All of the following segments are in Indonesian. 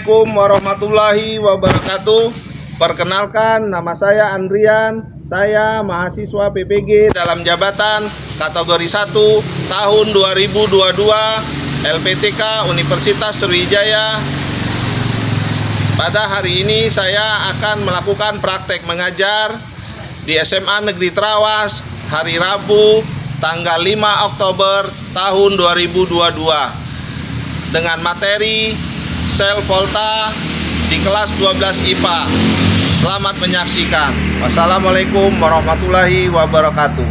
Assalamualaikum warahmatullahi wabarakatuh. Perkenalkan, nama saya Andrian. Saya mahasiswa PPG dalam jabatan kategori 1 tahun 2022 LPTK Universitas Sriwijaya. Pada hari ini saya akan melakukan praktek mengajar di SMA Negeri Trawas hari Rabu tanggal 5 Oktober tahun 2022 dengan materi sel volta di kelas 12 IPA. Selamat menyaksikan. Wassalamualaikum warahmatullahi wabarakatuh.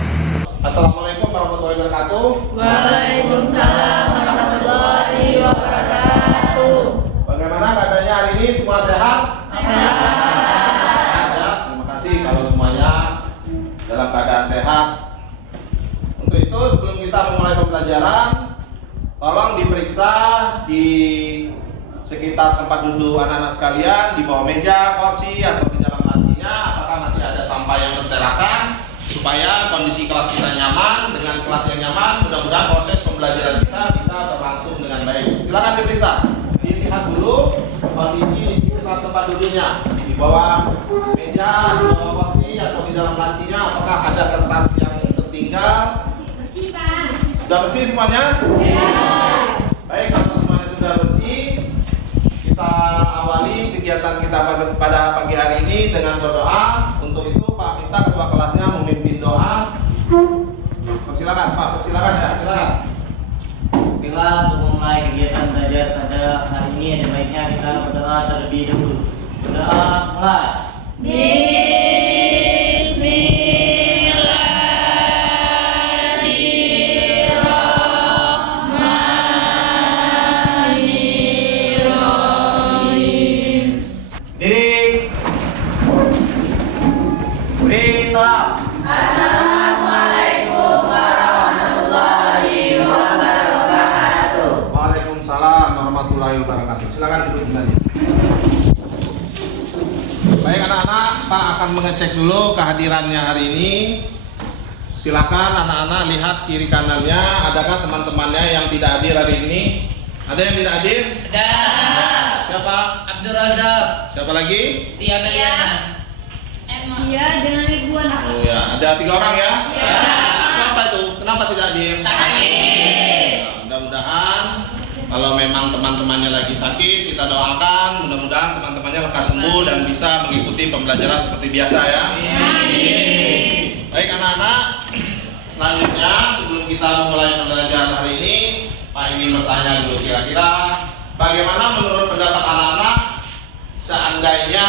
Assalamualaikum warahmatullahi wabarakatuh. Waalaikumsalam warahmatullahi wabarakatuh. Bagaimana keadaannya hari ini? Semua sehat? Sehat. Ya, terima kasih kalau semuanya dalam keadaan sehat. Untuk itu sebelum kita memulai pembelajaran, tolong diperiksa di sekitar tempat duduk anak-anak sekalian, di bawah meja, kursi, atau di dalam lacinya, apakah masih ada sampah yang berserakan, supaya kondisi kelas kita nyaman. Dengan kelas yang nyaman, mudah-mudahan proses pembelajaran kita bisa berlangsung dengan baik. Silakan diperiksa, dilihat dulu kondisi di sekitar tempat duduknya, di bawah meja, di bawah kursi, atau di dalam lacinya, apakah ada kertas yang tertinggal. Bersih, Pak. Sudah bersih semuanya? Ya. Baik, kalau semuanya sudah bersih, kita awali kegiatan kita pada pagi hari ini dengan berdoa. Untuk itu Pak minta ketua kelasnya memimpin doa. Silakan Pak, silakan ya, silakan. Bila untuk memulai kegiatan belajar pada hari ini, ada baiknya kita berdoa terlebih dahulu. Berdoa mulai. Diri. Beri salam. Assalamualaikum warahmatullahi wabarakatuh. Waalaikumsalam warahmatullahi wabarakatuh. Silakan duduk kembali. Baik anak-anak, Pak akan mengecek dulu kehadirannya hari ini. Silakan anak-anak lihat kiri kanannya, adakah teman-temannya yang tidak hadir hari ini? Ada yang tidak hadir? Ada. Siapa? Abdul Razak. Siapa lagi? Tia Meliana. Iya, dengan ribuan. Oh ya, ada 3 orang ya? Ya. Kenapa itu? Kenapa tidak hadir? Sakit. Nah, mudah-mudahan kalau memang teman-temannya lagi sakit, kita doakan mudah-mudahan teman-temannya lekas sembuh dan bisa mengikuti pembelajaran seperti biasa ya. Baik anak-anak, selanjutnya sebelum kita memulai pembelajaran hari ini, Pak ingin bertanya dulu, kira-kira bagaimana menurut pendapat anak-anak seandainya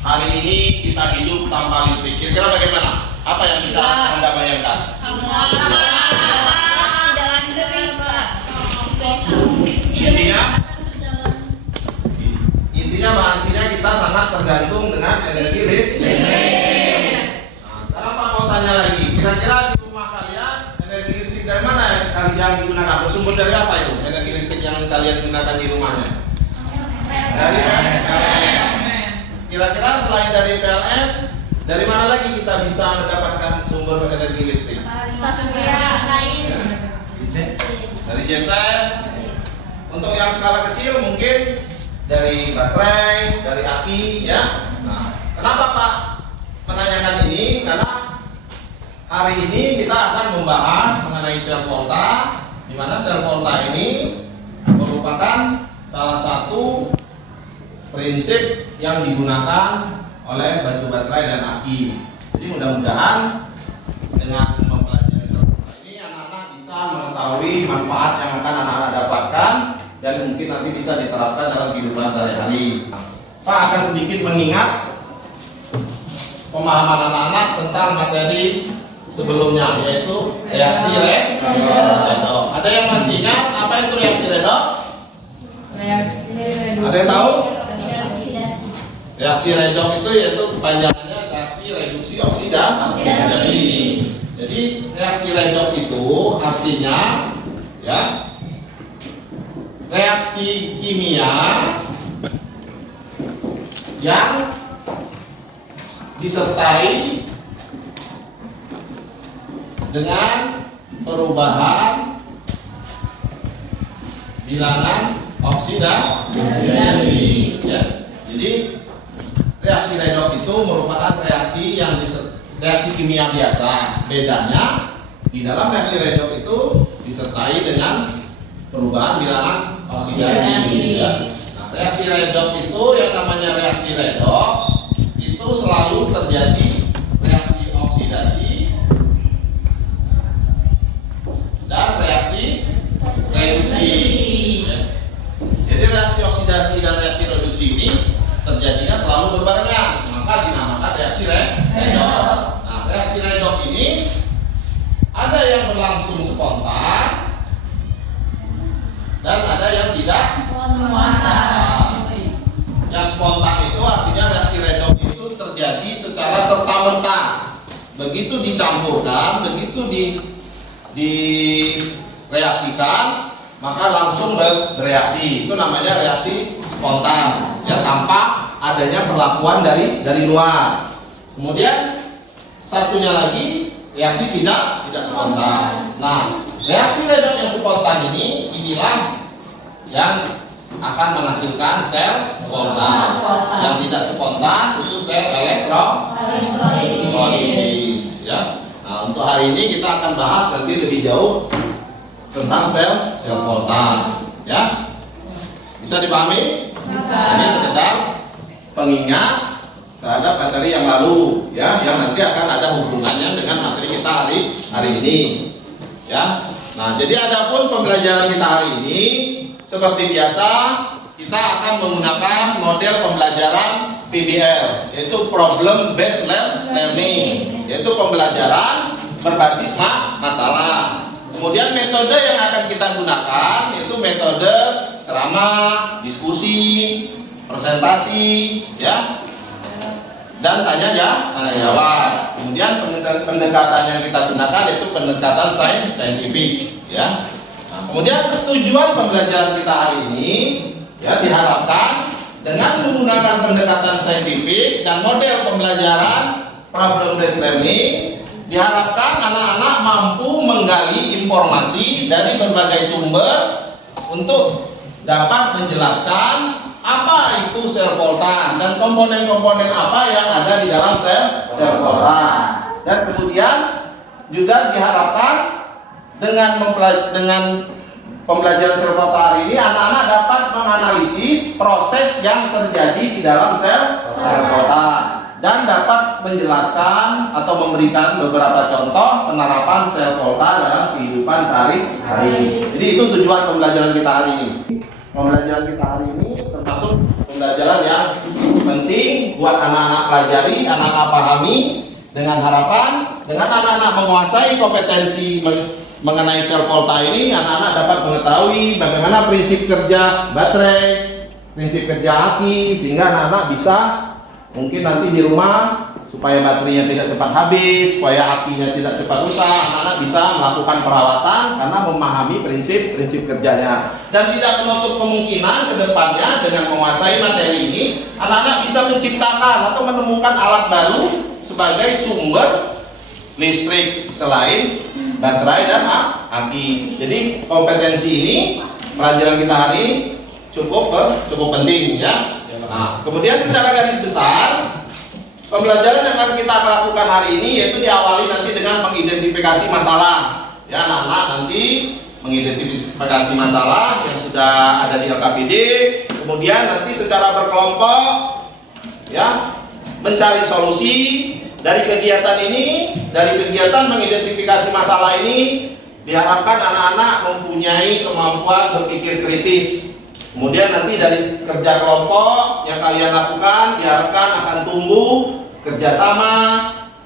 hari ini kita hidup tanpa listrik? Kira-kira bagaimana? Apa yang bisa Anda bayangkan? Intinya kita sangat tergantung dengan energi listrik. Nah, sekarang Pak mau tanya lagi, kira-kira di rumah kalian energi listrik dari mana yang digunakan? Bersumber dari apa itu energi listrik yang kalian gunakan di rumahnya? Dari PLN. Kira-kira selain dari PLN, dari mana lagi kita bisa mendapatkan sumber energi listrik? Dari genset. Untuk yang skala kecil mungkin dari baterai, dari aki ya. Nah, kenapa Pak menanyakan ini? Karena hari ini kita akan membahas mengenai sel volta, di mana sel volta ini merupakan salah satu prinsip yang digunakan oleh batu baterai dan aki. Jadi mudah-mudahan dengan mempelajari sel volta ini anak-anak bisa mengetahui manfaat yang akan anak-anak dapatkan dan mungkin nanti bisa diterapkan dalam kehidupan sehari-hari. Pak akan sedikit mengingat pemahaman anak-anak tentang materi sebelumnya, yaitu reaksi redoks. Ada yang masih ingat apa itu reaksi redoks? Ada yang tahu? Reaksi redoks itu yaitu kepanjangannya reaksi reduksi oksidasi. Jadi reaksi redoks itu artinya ya reaksi kimia yang disertai dengan perubahan bilangan oksidasi. Ya. Jadi reaksi redoks itu merupakan reaksi reaksi kimia biasa. Bedanya di dalam reaksi redoks itu disertai dengan perubahan bilangan oksidasi. Ya. Nah, reaksi redoks itu yang namanya reaksi redoks itu selalu terjadi reaksi oksidasi dan reaksi reduksi. Ya. Jadi reaksi oksidasi dan reaksi reduksi ini terjadinya selalu berbarengan, maka dinamakan reaksi redoks. Nah, reaksi redoks ini ada yang berlangsung spontan dan ada yang tidak spontan. Yang spontan itu artinya reaksi redoks itu terjadi secara serta-merta. Begitu dicampurkan, begitu direaksikan, maka langsung bereaksi. Itu namanya reaksi spontan, ya, tanpa adanya perlakuan dari luar. Kemudian satunya lagi reaksi tidak spontan. Nah, reaksi redoks yang spontan inilah yang akan menghasilkan sel spontan. Yang tidak spontan itu sel elektrolisis. Ya. Nah, untuk hari ini kita akan bahas nanti lebih jauh tentang sel spontan. Ya, bisa dipahami? Bisa. Ini sekedar pengingat terhadap materi yang lalu, ya, yang nanti akan ada hubungannya dengan materi kita hari ini. Ya. Nah, jadi adapun pembelajaran kita hari ini seperti biasa kita akan menggunakan model pembelajaran PBL, yaitu Problem Based Learning, yaitu pembelajaran berbasis masalah. Kemudian metode yang akan kita gunakan yaitu metode ceramah, diskusi, presentasi, ya, dan tanya jawab. Kemudian pendekatan yang kita gunakan yaitu pendekatan saintifik, ya. Nah, kemudian tujuan pembelajaran kita hari ini, ya, diharapkan dengan menggunakan pendekatan saintifik dan model pembelajaran problem based learning, diharapkan anak-anak mampu menggali informasi dari berbagai sumber untuk dapat menjelaskan apa itu sel voltan dan komponen-komponen apa yang ada di dalam sel voltan. Dan kemudian juga diharapkan dengan pembelajaran sel voltan hari ini anak-anak dapat menganalisis proses yang terjadi di dalam sel voltan dan dapat menjelaskan atau memberikan beberapa contoh penerapan sel volta dalam kehidupan sehari-hari. Jadi itu tujuan pembelajaran kita hari ini. Pembelajaran kita hari ini termasuk pembelajaran yang penting buat anak-anak pelajari, anak-anak pahami, dengan harapan dengan anak-anak menguasai kompetensi mengenai sel volta ini, anak-anak dapat mengetahui bagaimana prinsip kerja baterai, prinsip kerja aki, sehingga anak-anak bisa mungkin nanti di rumah supaya baterainya tidak cepat habis, supaya apinya tidak cepat rusak, anak-anak bisa melakukan perawatan karena memahami prinsip kerjanya. Dan tidak menutup kemungkinan ke depannya dengan menguasai materi ini, anak-anak bisa menciptakan atau menemukan alat baru sebagai sumber listrik selain baterai dan aki. Jadi kompetensi ini, pelajaran kita hari ini cukup penting, ya. Nah, kemudian secara garis besar pembelajaran yang akan kita lakukan hari ini yaitu diawali nanti dengan mengidentifikasi masalah. Ya, anak-anak nanti mengidentifikasi masalah yang sudah ada di LKPD, kemudian nanti secara berkelompok, ya, mencari solusi. Dari kegiatan ini, dari kegiatan mengidentifikasi masalah ini, diharapkan anak-anak mempunyai kemampuan berpikir kritis. Kemudian nanti dari kerja kelompok yang kalian lakukan diharapkan akan tumbuh kerjasama,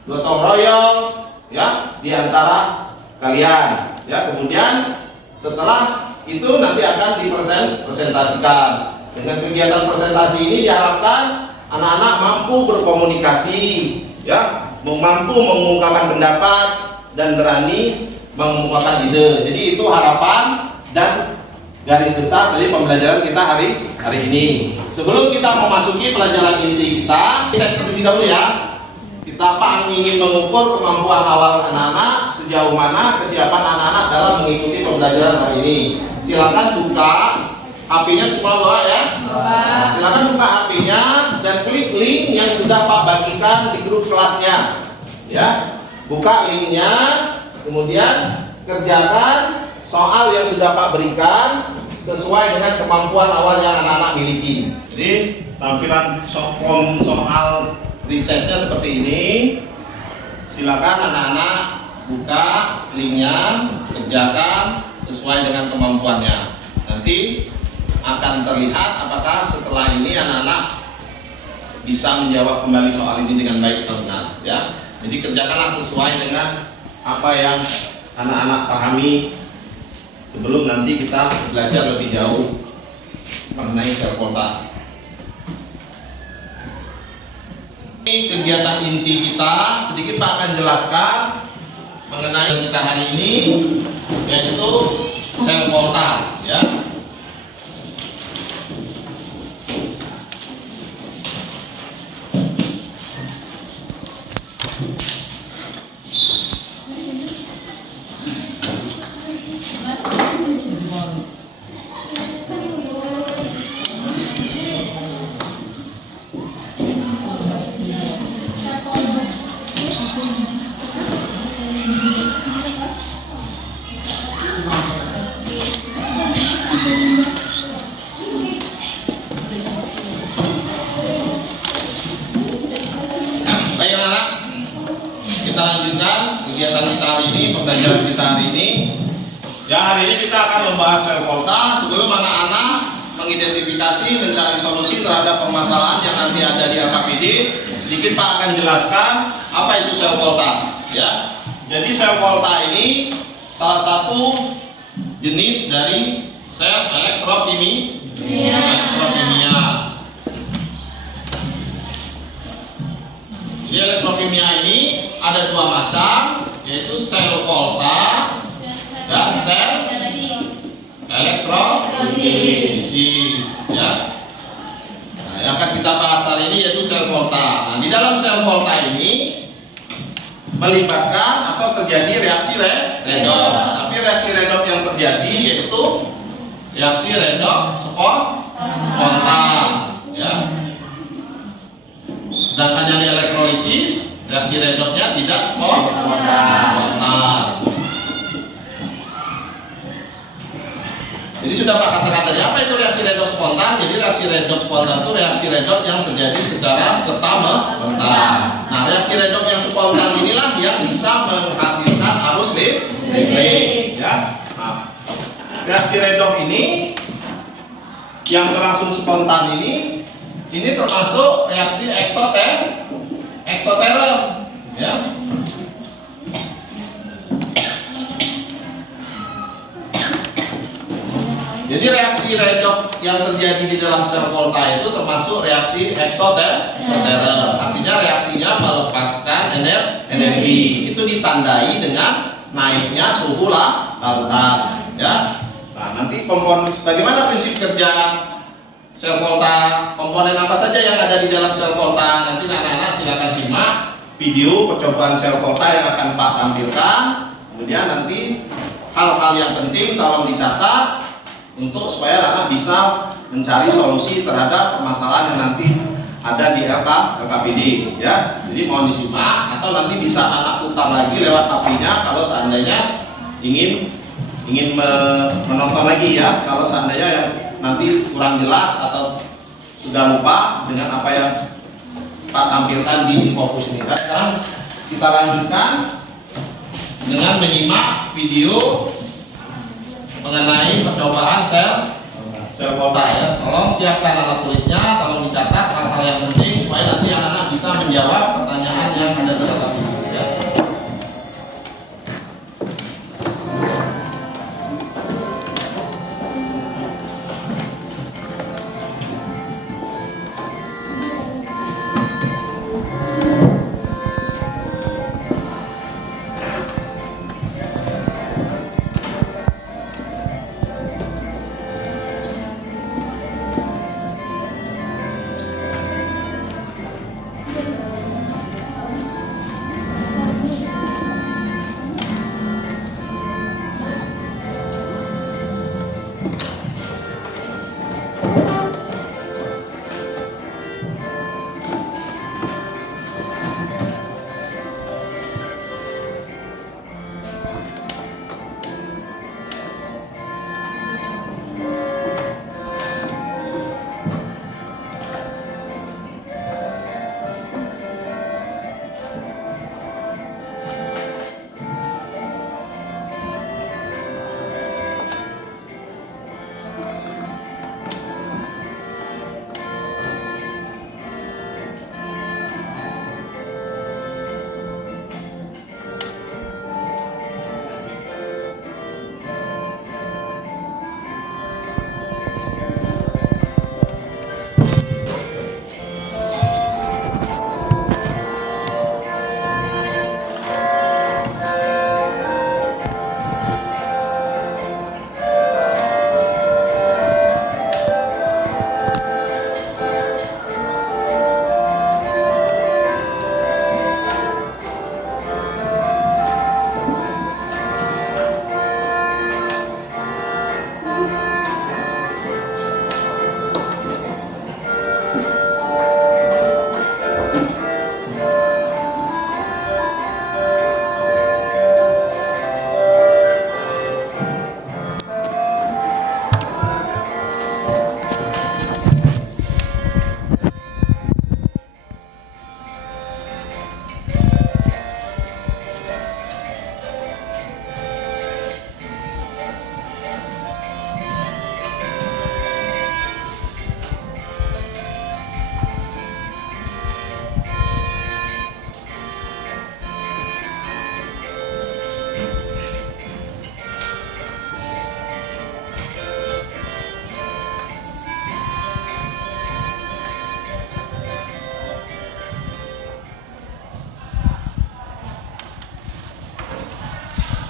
gotong royong, ya, di antara kalian. Ya, kemudian setelah itu nanti akan dipresentasikan. Dengan kegiatan presentasi ini diharapkan anak-anak mampu berkomunikasi, ya, mampu mengungkapkan pendapat dan berani mengungkapkan ide. Jadi itu harapan dan garis besar dari pembelajaran kita hari ini. Sebelum kita memasuki pelajaran inti kita, tes terlebih dahulu, ya. Kita ingin mengukur kemampuan awal anak-anak, sejauh mana kesiapan anak-anak dalam mengikuti pembelajaran hari ini. Silakan buka HP-nya semua bawa ya? Silakan buka HP-nya dan klik link yang sudah Pak bagikan di grup kelasnya. Ya, buka linknya, kemudian kerjakan soal yang sudah Pak berikan sesuai dengan kemampuan awal yang anak-anak miliki. Jadi tampilan soal retestnya seperti ini. Silakan anak-anak buka linknya, kerjakan sesuai dengan kemampuannya. Nanti akan terlihat apakah setelah ini anak-anak bisa menjawab kembali soal ini dengan baik atau benar. Ya, jadi kerjakanlah sesuai dengan apa yang anak-anak pahami sebelum nanti kita belajar lebih jauh mengenai sel volta. Ini kegiatan inti kita, sedikit Pak akan jelaskan mengenai kita hari ini, yaitu sel volta. Ya. Baik anak-anak, kita lanjutkan kegiatan kita hari ini, pembelajaran kita hari ini. Ya, hari ini kita akan membahas sel volta. Sebelum anak-anak mengidentifikasi, mencari solusi terhadap permasalahan yang nanti ada di LKPD, sedikit Pak akan jelaskan apa itu sel volta. Ya, jadi sel volta ini salah satu jenis dari sel elektrokimia. Jadi elektrokimia ini ada dua macam, yaitu sel volta dan sel elektrolisis. Ya. Nah, yang akan kita bahas hari ini yaitu sel volta. Nah, di dalam sel volta ini melibatkan atau terjadi reaksi redox. Tapi reaksi redox yang terjadi yaitu reaksi redox spontan. Ya. Sedangkan yang di elektrolisis reaksi redoxnya tidak spontan. Jadi sudah Pak katakan tadi, apa itu reaksi redox spontan? Jadi reaksi redox spontan itu reaksi redox yang terjadi secara serta-merta. Nah, reaksi redox yang spontan inilah yang bisa menghasilkan arus listrik. Ya. Nah, reaksi redox ini yang berlangsung spontan ini termasuk reaksi eksoterm. Ya. Jadi reaksi redox yang terjadi di dalam sel volta itu termasuk reaksi eksoterm. Artinya reaksinya melepaskan energi. Itu ditandai dengan naiknya suhu lautan. Ya. Nah, nanti bagaimana prinsip kerja sel volta? Komponen apa saja yang ada di dalam sel volta? Nanti anak-anak silakan simak video percobaan sel volta yang akan Pak tampilkan. Kemudian nanti hal-hal yang penting tolong dicatat untuk supaya anak bisa mencari solusi terhadap permasalahan yang nanti ada di LKPD. Ya, jadi mohon disimak atau nanti bisa anak putar lagi lewat HP-nya kalau seandainya ingin menonton lagi ya. Kalau seandainya yang nanti kurang jelas atau sudah lupa dengan apa yang Pak tampilkan di Infocus ini. Nah, sekarang kita lanjutkan dengan menyimak video mengenai percobaan sel volta ya. Tolong siapkan alat tulisnya, tolong dicatat hal-hal yang penting supaya nanti anak-anak bisa menjawab pertanyaan yang ada di dalam video ya.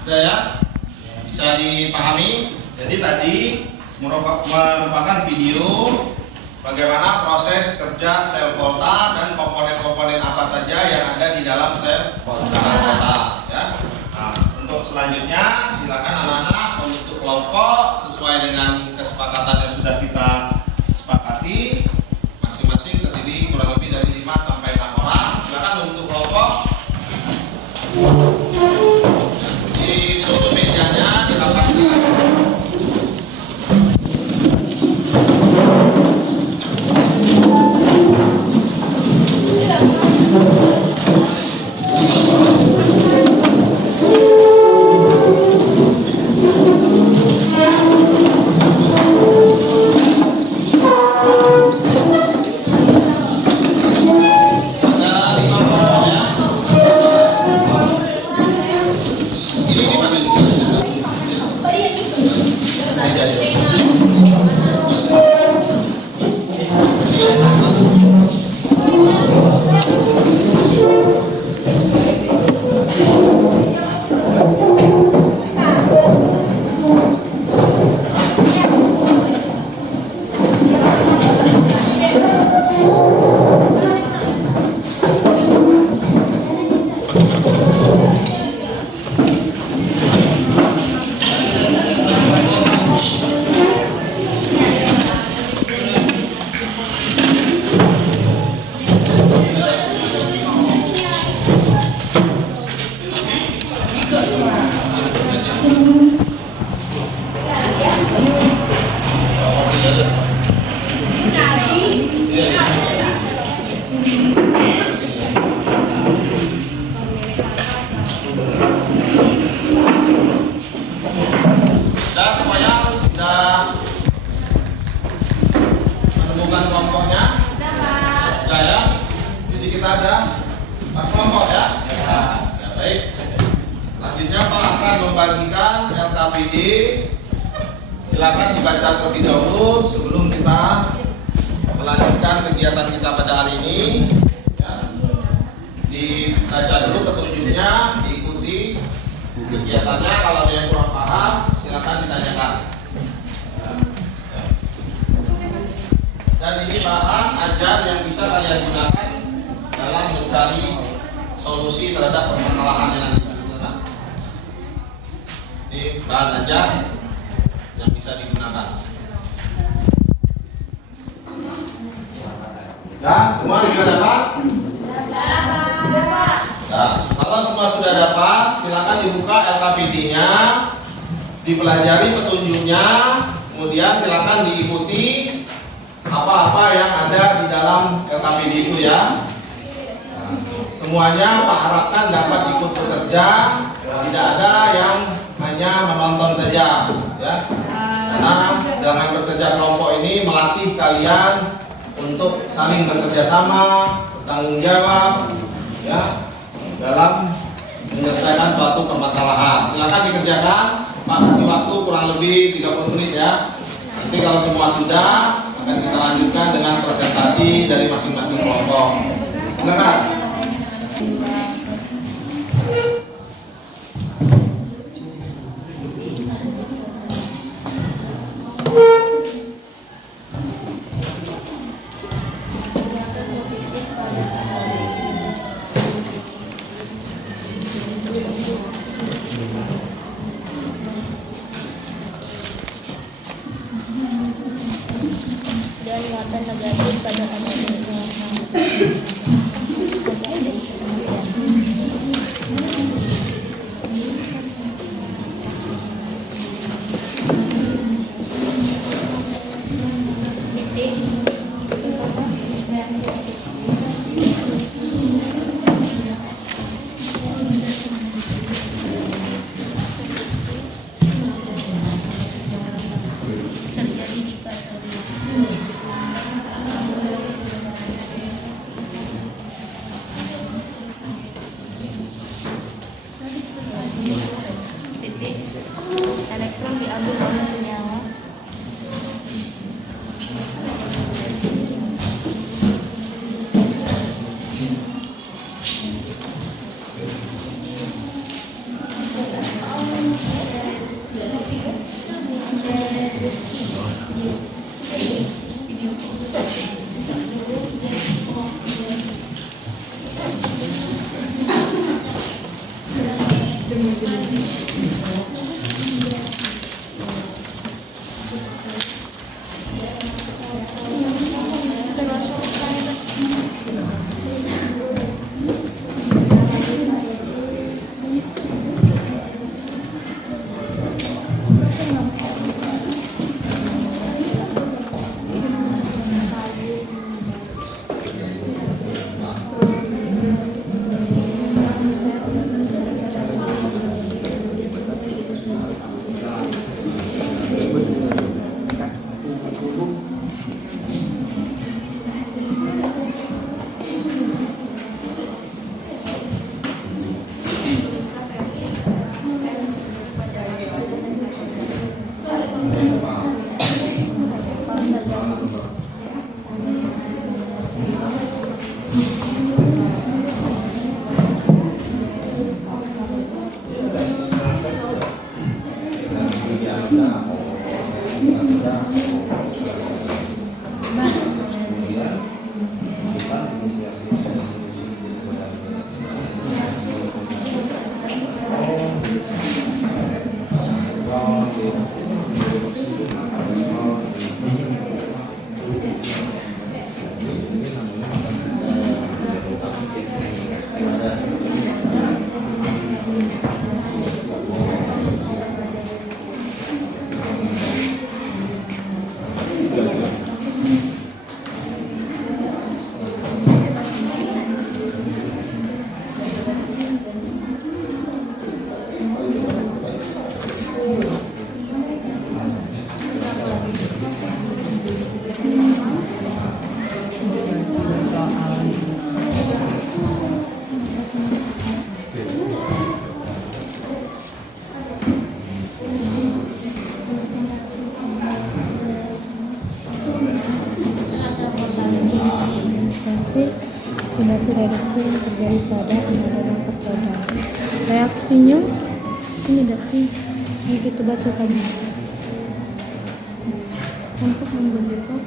Sudah ya? Bisa dipahami? Jadi tadi merupakan video bagaimana proses kerja sel volta dan komponen-komponen apa saja yang ada di dalam sel volta ya. Nah, untuk selanjutnya silakan anak-anak membentuk kelompok sesuai dengan kesepakatan yang sudah kita sepakati. Masing-masing terdiri kurang lebih dari 5 sampai 6 orang. Silakan membentuk kelompok. Di susun mejanya dirapatkan. Membagikan LKPD, silakan dibaca terlebih dahulu sebelum kita melanjutkan kegiatan kita pada hari ini. Ya. Dibaca dulu petunjuknya, diikuti kegiatannya. Kalau ada yang kurang paham, silakan ditanyakan. Ya. Dan ini bahan ajar yang bisa kalian gunakan dalam mencari solusi terhadap permasalahan yang nanti. Ini bahan ajar yang bisa digunakan. Ya, semua sudah dapat? Nah, kalau semua sudah dapat, silakan dibuka LKPD-nya, dipelajari petunjuknya, kemudian silakan diikuti apa-apa yang ada di dalam LKPD itu ya. Nah, semuanya Pak harapkan dapat ikut bekerja, tidak ada yang hanya menonton saja ya, karena dengan bekerja kelompok ini melatih kalian untuk saling bekerja sama, bertanggung jawab ya dalam menyelesaikan suatu permasalahan. Silakan dikerjakan, Pak kasih waktu kurang lebih 30 menit ya. Nanti kalau semua sudah akan kita lanjutkan dengan presentasi dari masing-masing kelompok. Silakan. Dan muatan negatif pada reaksi oksidasi reduksi yang terjadi pada anoda dan katoda. Reaksinya ini reaksi yang kita baca tadi untuk membentuk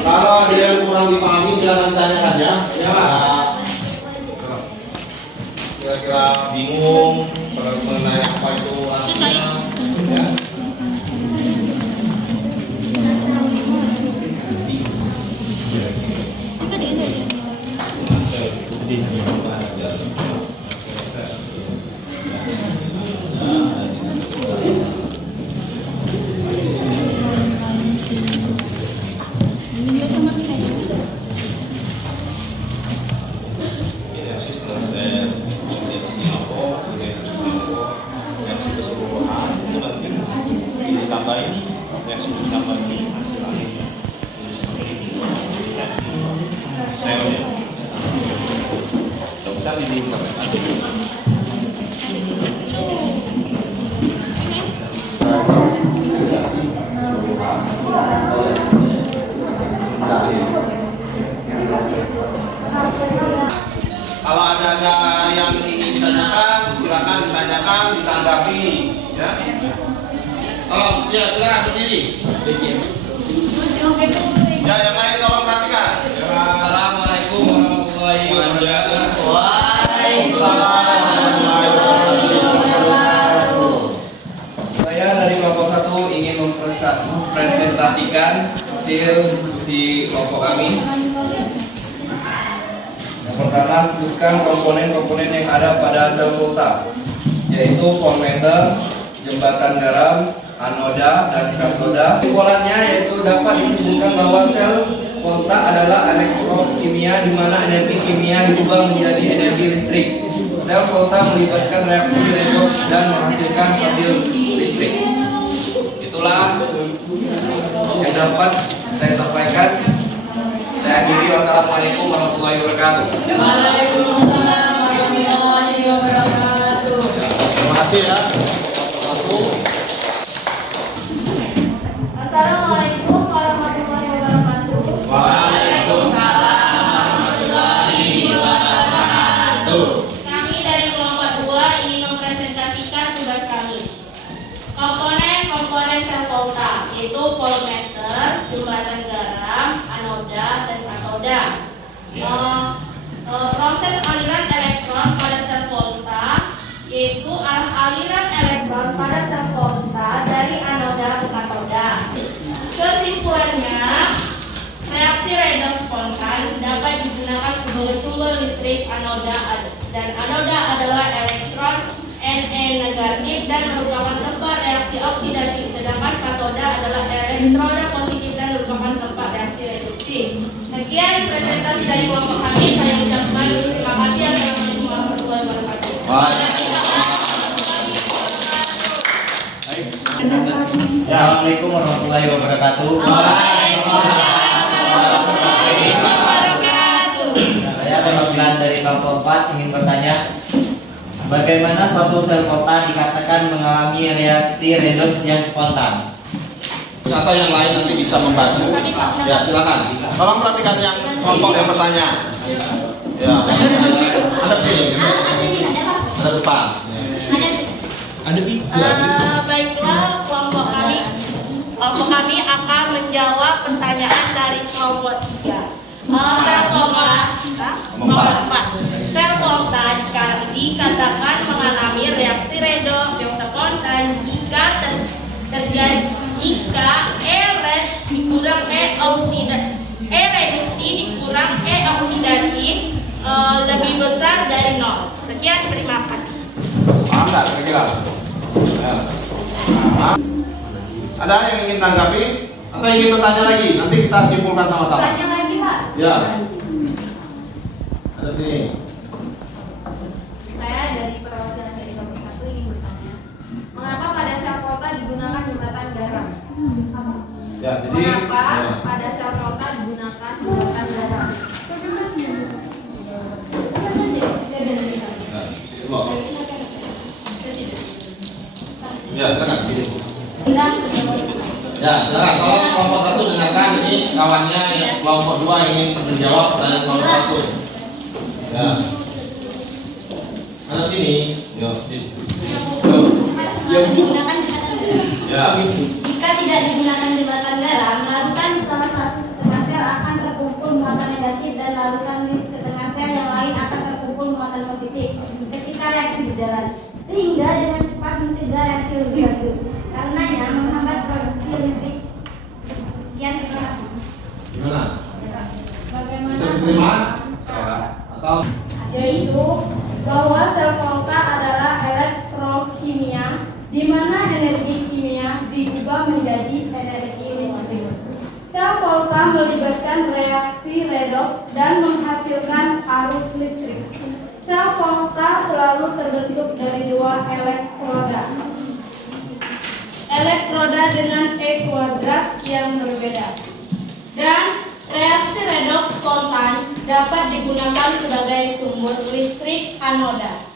Kalau ada yang kurang dipahami jangan tanyakan ya. Ya Pak. Kira-kira bingung mengenai apa itu artinya. Ya. Kalau ada yang ingin ditanyakan, silakan ditanyakan, ditanggapi, ya. Ya silakan berdiri. Ya yang lain tolong perhatikan. Assalamualaikum warahmatullahi wabarakatuh. Waalaikumsalam warahmatullahi wabarakatuh. Saya dari kelompok 1 ingin mempresentasikan hasil diskusi kelompok kami. Yang pertama, sebutkan komponen-komponen yang ada pada sel volta, yaitu voltmeter, jembatan garam, anoda, dan katoda. Kesimpulannya yaitu dapat disimpulkan bahwa sel volta adalah elektrokimia di mana energi kimia diubah menjadi energi listrik. Sel volta melibatkan reaksi redoks dan menghasilkan hasil listrik. Itulah yang dapat saya sampaikan. Saya akhiri, wassalamualaikum warahmatullahi wabarakatuh. Waalaikumsalam warahmatullahi wabarakatuh. Terima kasih ya. Assalamualaikum warahmatullahi wabarakatuh. Waalaikumsalam warahmatullahi wabarakatuh. Kami dari kelompok 2 ingin mempresentasikan tugas kami. Komponen sel volta yaitu voltmeter, jembatan garam, anoda, dan katoda. Proses aliran elektron pada sel volta yaitu aliran elektron pada sel volta dari anoda ke katoda. Kesimpulannya, reaksi redoks spontan dapat digunakan sebagai sumber listrik anoda dan anoda adalah elektron Na negatif dan merupakan tempat reaksi oksidasi, sedangkan katoda adalah elektroda positif dan merupakan tempat reaksi reduksi. Sekian presentasi dari kelompok kami. Saya ucapkan terima kasih. Assalamualaikum warahmatullahi wabarakatuh. Assalamualaikum warahmatullahi wabarakatuh. Saya perwakilan dari kelompok 4 ingin bertanya, bagaimana suatu sel volta dikatakan mengalami reaksi redoks yang spontan? Atau yang lain nanti bisa membantu. Ya silakan. Tolong perhatikan yang kelompok yang bertanya. Ya. Ada sini. Ada depan. Baiklah, kelompok kami akan menjawab pertanyaan dari kelompok 3. Sel volta nomor 4. Sel volta dikatakan mengalami reaksi redoks yang spontan jika E dikurang E reduksi dikurang E oksidasi lebih besar dari 0. Sekian, terima kasih. Paham nggak kira-kira? Ya. Ada yang ingin tanggapi atau ingin bertanya lagi? Nanti kita simpulkan sama-sama. Tanya lagi, Pak. Ya. Ada sini. Coba. Ya, silakan. Ya, silakan. Kalau kelompok 1 dengarkan ini kawannya yang kelompok 2 ingin menjawab pertanyaan kelompok 1. Ya. Ada sini. Yo, sini. Digunakan jembatan garam. Ya. Jika tidak digunakan jembatan garam, larutan di salah satu setengah sel akan terkumpul muatan negatif dan larutan di setengah sel yang lain akan terkumpul muatan positif ketika reaksi berjalan, sehingga dengan cepat mencegah reaksi lebih lanjut. Karenanya menghambat produksi listrik. Sekian terima kasih. Gimana? Bagaimana? Bisa diterima? Atau Yaitu bahwa sel volta adalah elektrokimia di mana energi kimia diubah menjadi energi listrik. Sel volta melibatkan reaksi redoks dan menghasilkan arus listrik. Sel volta selalu terbentuk dari dua elektroda. Elektroda dengan E kuadrat yang berbeda. Dan reaksi redoks spontan dapat digunakan sebagai sumber listrik anoda.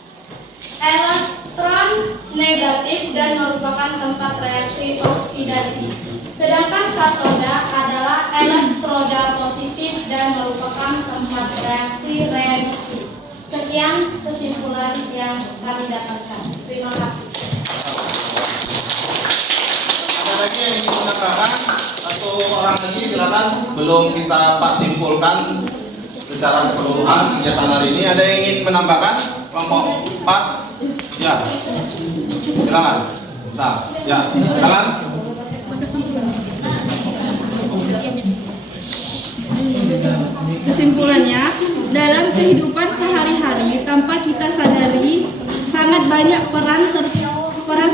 Elektron negatif dan merupakan tempat reaksi oksidasi. Sedangkan katoda adalah elektroda positif dan merupakan tempat reaksi reduksi. Sekian kesimpulan yang kami dapatkan. Terima kasih. ada lagi yang ingin menambahkan? Satu orang lagi silakan. Belum kita Pak simpulkan secara keseluruhan kegiatan hari ini. Ada yang ingin menambahkan? Kelompok 4? Ya. Silakan. Nah, ya, silakan. Kesimpulannya, dalam kehidupan sehari-hari tanpa kita sadari, sangat banyak peran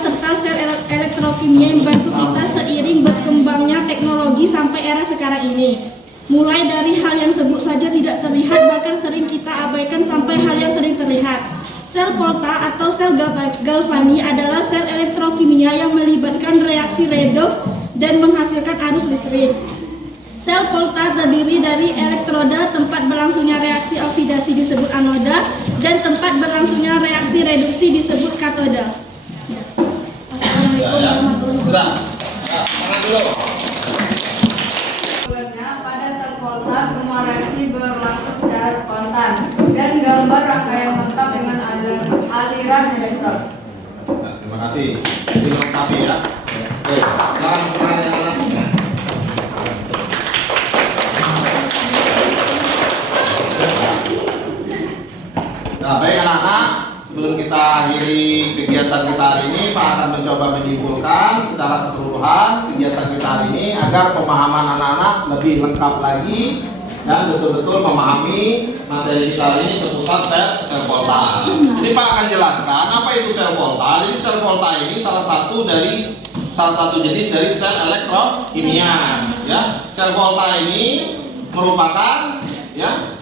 serta sel elektrokimia yang membantu kita seiring berkembangnya teknologi sampai era sekarang ini. Mulai dari hal yang sebut saja tidak terlihat, bahkan sering kita abaikan sampai hal yang sering terlihat. Sel volta atau sel galvani adalah sel elektrokimia yang melibatkan reaksi redoks dan menghasilkan arus listrik. Sel volta terdiri dari elektroda tempat berlangsungnya reaksi oksidasi disebut anoda dan tempat berlangsungnya reaksi reduksi disebut katoda. Sudah. Tangan dulu. Pada sel volta semua reaksi berlangsung secara spontan dan gambar rangkaian lengkap dengan aliran elektron. Nah, terima kasih. Dilengkapi ya. Oke, silakan pertanyaan yang lain. Nah, baik anak-anak, sebelum kita akhiri kegiatan kita hari ini, Pak akan mencoba menyimpulkan secara keseluruhan kegiatan kita hari ini agar pemahaman anak-anak lebih lengkap lagi dan betul-betul memahami materi kita hari ini seputar sel volta. Ini Pak akan jelaskan apa itu sel volta. Jadi sel volta ini salah satu jenis dari sel elektrokimia. Ya, sel volta ini merupakan ya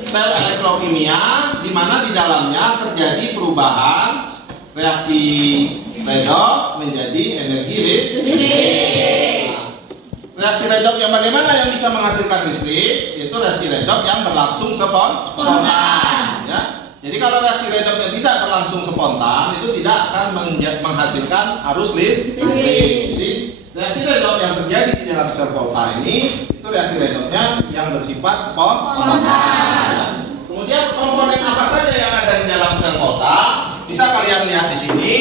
sel elektrokimia di mana di dalamnya terjadi perubahan reaksi redoks menjadi energi listrik. Reaksi redoks yang bagaimana yang bisa menghasilkan listrik? Yaitu reaksi redoks yang berlangsung spontan. Ya. Jadi kalau reaksi redoksnya tidak berlangsung spontan, itu tidak akan menghasilkan arus listrik. Jadi reaksi redoks yang terjadi di dalam sel volta ini itu reaksi redoksnya yang bersifat spontan. Ya. Kemudian komponen apa saja yang ada di dalam sel volta? Bisa kalian lihat di sini.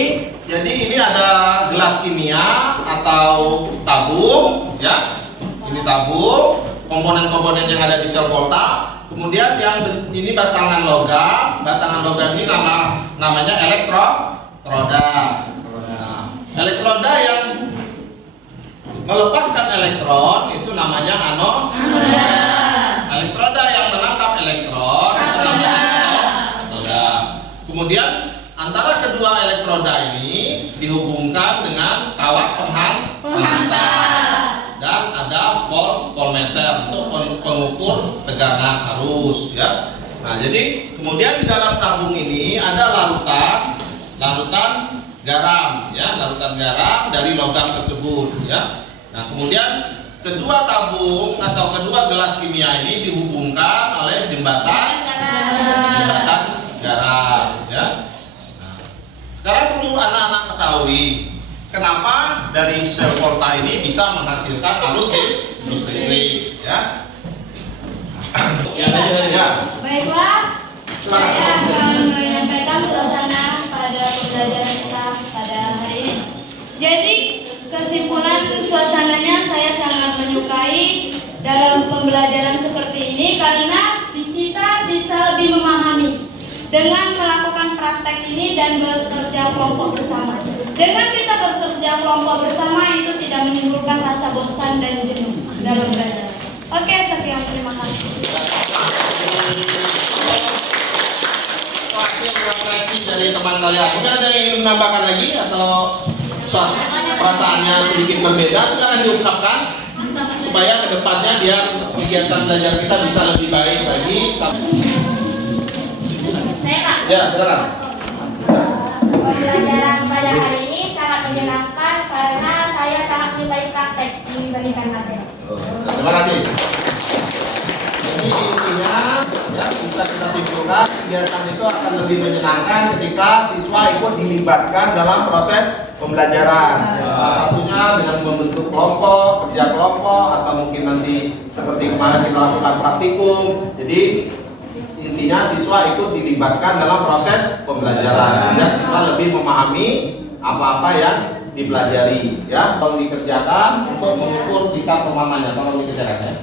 Jadi ini ada gelas kimia atau tabung, ya. Ini tabung, komponen-komponen yang ada di sel volta. Kemudian yang ini batangan logam. Batangan logam ini namanya elektroda. Nah, elektroda yang melepaskan elektron itu namanya anoda. Elektroda yang menangkap elektron itu namanya katoda. Kemudian antara kedua elektroda ini dihubungkan dengan kawat penghantar dan ada voltmeter untuk pengukur tegangan arus ya. Nah, jadi kemudian di dalam tabung ini ada larutan garam ya, larutan garam dari logam tersebut ya. Nah, kemudian kedua tabung atau kedua gelas kimia ini dihubungkan oleh jembatan garam ya. ketahui kenapa dari sel volta ini bisa menghasilkan arus listrik, ya. Ya. Baiklah, saya akan menyampaikan suasana pada pembelajaran kita pada hari ini. Jadi, kesimpulan suasananya saya sangat menyukai dalam pembelajaran seperti ini karena kita bisa lebih memahami dengan melakukan praktek ini dan bekerja kelompok bersama. Dengan kita bekerja kelompok bersama itu tidak menimbulkan rasa bosan dan jenuh dalam belajar. Oke, sekian, terima kasih. Hasil refleksi dari teman kalian. Mungkin ada yang ingin menambahkan lagi atau perasaannya sedikit berbeda, silakan diungkapkan supaya kedepannya biar kegiatan belajar kita bisa lebih baik lagi. Ya, silakan. Pembelajaran pada hari ini sangat menyenangkan karena saya sangat menyukai praktek dibandingkan materi. Terima kasih. Jadi intinya ya bisa kita simpulkan kegiatan itu akan lebih menyenangkan ketika siswa ikut dilibatkan dalam proses pembelajaran. Salah satunya dengan membentuk kelompok, kerja kelompok, atau mungkin nanti seperti kemarin kita lakukan praktikum. Jadi intinya siswa ikut dilibatkan dalam proses pembelajaran sehingga siswa lebih memahami apa-apa yang dipelajari, ya. Kalau dikerjakan untuk mengukur tingkat pemahamannya, kalau dikerjakan ya.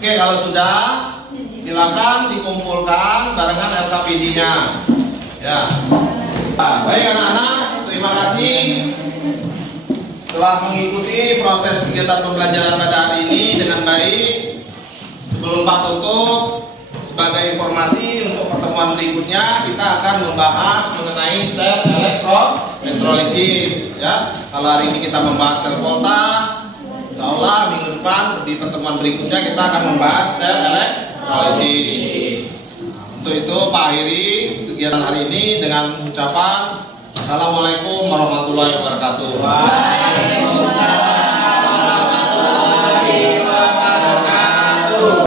Oke, kalau sudah silakan dikumpulkan barengan LKPD-nya. Ya. Nah, baik anak-anak, terima kasih telah mengikuti proses kegiatan pembelajaran pada hari ini dengan baik. Sebelum Pak tutup, sebagai informasi untuk pertemuan berikutnya kita akan membahas mengenai sel elektrolisis. Ya, kalau hari ini kita membahas sel volta, insya Allah minggu depan di pertemuan berikutnya kita akan membahas sel elektrolisis. Untuk itu Pak akhiri kegiatan hari ini dengan ucapan Assalamualaikum warahmatullahi wabarakatuh.